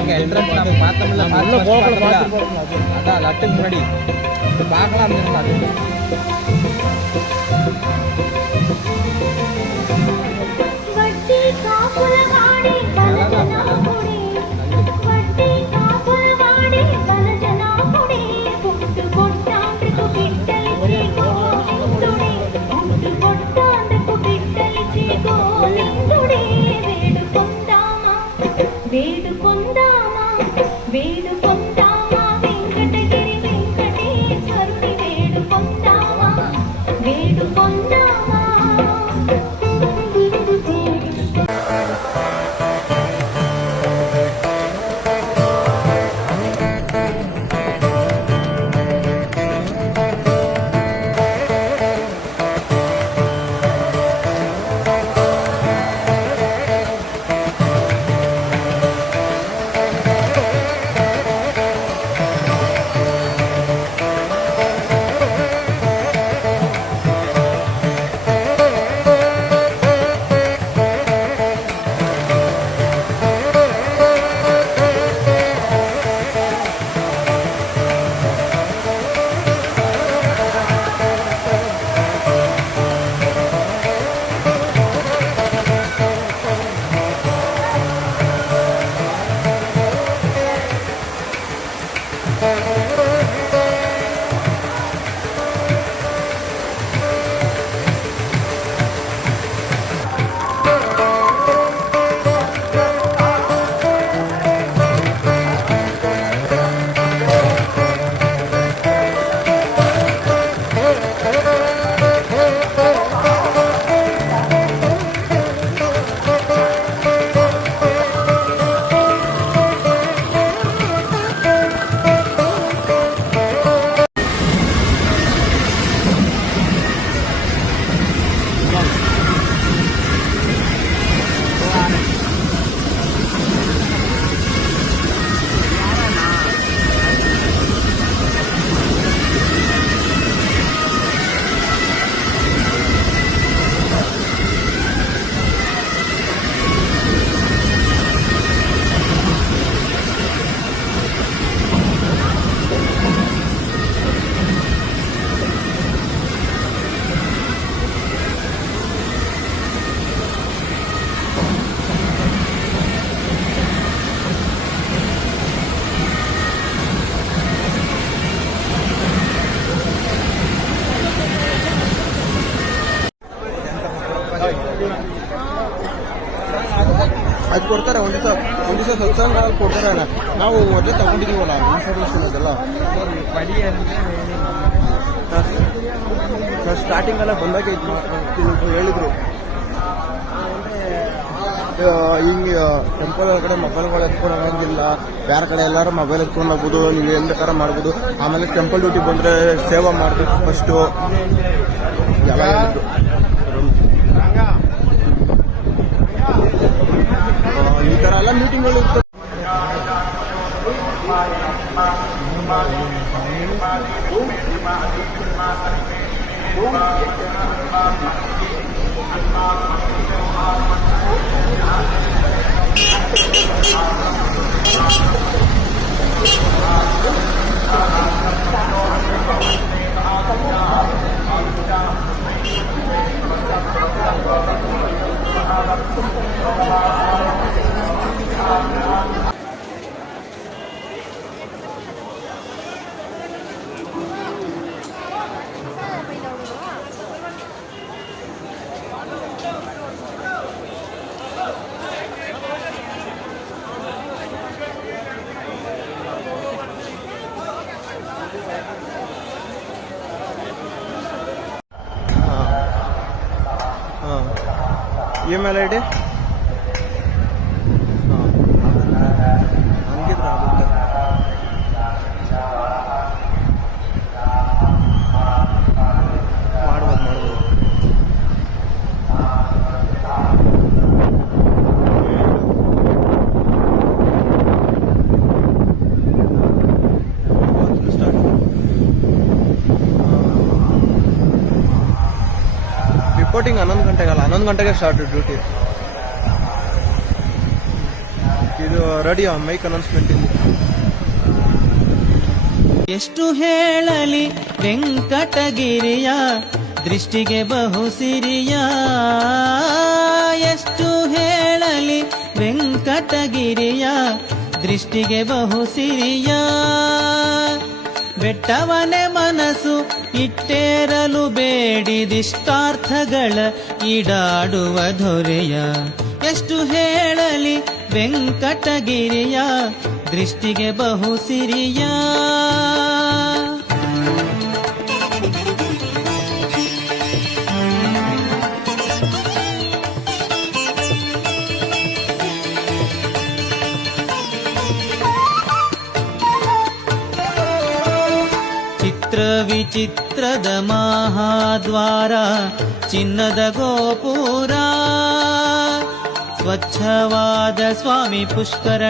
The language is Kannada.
இங்கே என்ட்ரன்ஸ் நம்ம பார்த்தோம்ல அதான் லட்டுக்கு முன்னாடி பார்க்கலாம் இருந்துருந்தாங்க. ಅದು ಕೊಡ್ತಾರೆ ಒಂದು ದಿವಸ ಸತ್ಸಂಗ ಕೊಡ್ತಾರೆ. ನಾವು ಮೊದಲೇ ತಗೊಂಡಿದ್ದೀವಲ್ಲ ಇನ್ಫಾರ್ಮೇಶನ್ ಅದೆಲ್ಲ. ಸ್ಟಾರ್ಟಿಂಗ್ ಎಲ್ಲ ಬಂದಾಗ ಹೇಳಿದ್ರು ಹಿಂಗೆ ಟೆಂಪಲ್ ಒಳಗಡೆ ಮೊಬೈಲ್ಗಳು ಎತ್ಕೊಂಡು ಹೋಗಂಗಿಲ್ಲ, ಬೇರೆ ಕಡೆ ಎಲ್ಲರೂ ಮೊಬೈಲ್ ಎತ್ಕೊಂಡು ಹೋಗ್ಬೋದು, ನೀವು ಎಲ್ಲಿ ಬೇಕಾದ್ರೆ ಮಾಡ್ಬೋದು. ಆಮೇಲೆ ಟೆಂಪಲ್ ಡ್ಯೂಟಿ ಬಂದರೆ ಸೇವಾ ಮಾಡಬೇಕು ಫಸ್ಟು ಎಲ್ಲ ಹೇಳಿದ್ರು. ಈ ಥರ ಎಲ್ಲ ಮೀಟಿಂಗ್ಗಳು ಇರ್ತವೆ. ಇಮೇಲ್ ಐ ಡಿ ಹಂಗಿದ್ರೆ ಆಗುತ್ತೆ. ಮಾಡ್ಬೋದು. ರಿಪೋರ್ಟಿಂಗ್ 11 ಗಂಟೆಗಲ್ಲ, 11 ಗಂಟೆಗೆ ಸ್ಟಾರ್ಟ್ ಡ್ಯೂಟಿ. ಇದು ರೆಡಿ ಮೈಕ್ ಅನೌನ್ಸ್ಮೆಂಟ್ ಇಲ್ಲಿ. ಎಷ್ಟು ಹೇಳಲಿ ವೆಂಕಟಗಿರಿಯ ದೃಷ್ಟಿಗೆ ಬಹು ಸಿರಿಯ, ಎಷ್ಟು ಹೇಳಲಿ ವೆಂಕಟಗಿರಿಯ ದೃಷ್ಟಿಗೆ ಬಹು ಸಿರಿಯ. ಬೆಟ್ಟವನೇ ಮನಸ್ಸು ಇಟ್ಟೇರಲು ಬೇಡಿದಿಷ್ಟಾರ್ಥಗಳ ಈಡಾಡುವ ದೊರೆಯ, ಎಷ್ಟು ಹೇಳಲಿ ವೆಂಕಟಗಿರಿಯ ದೃಷ್ಟಿಗೆ ಬಹು ಸಿರಿಯ. ಚಿತ್ರ ವಿಚಿತ್ರದ ಮಹಾದ್ವಾರ, ಚಿನ್ನದ ಗೋಪುರ, ಸ್ವಚ್ಛವಾದ ಸ್ವಾಮಿ ಪುಷ್ಕರ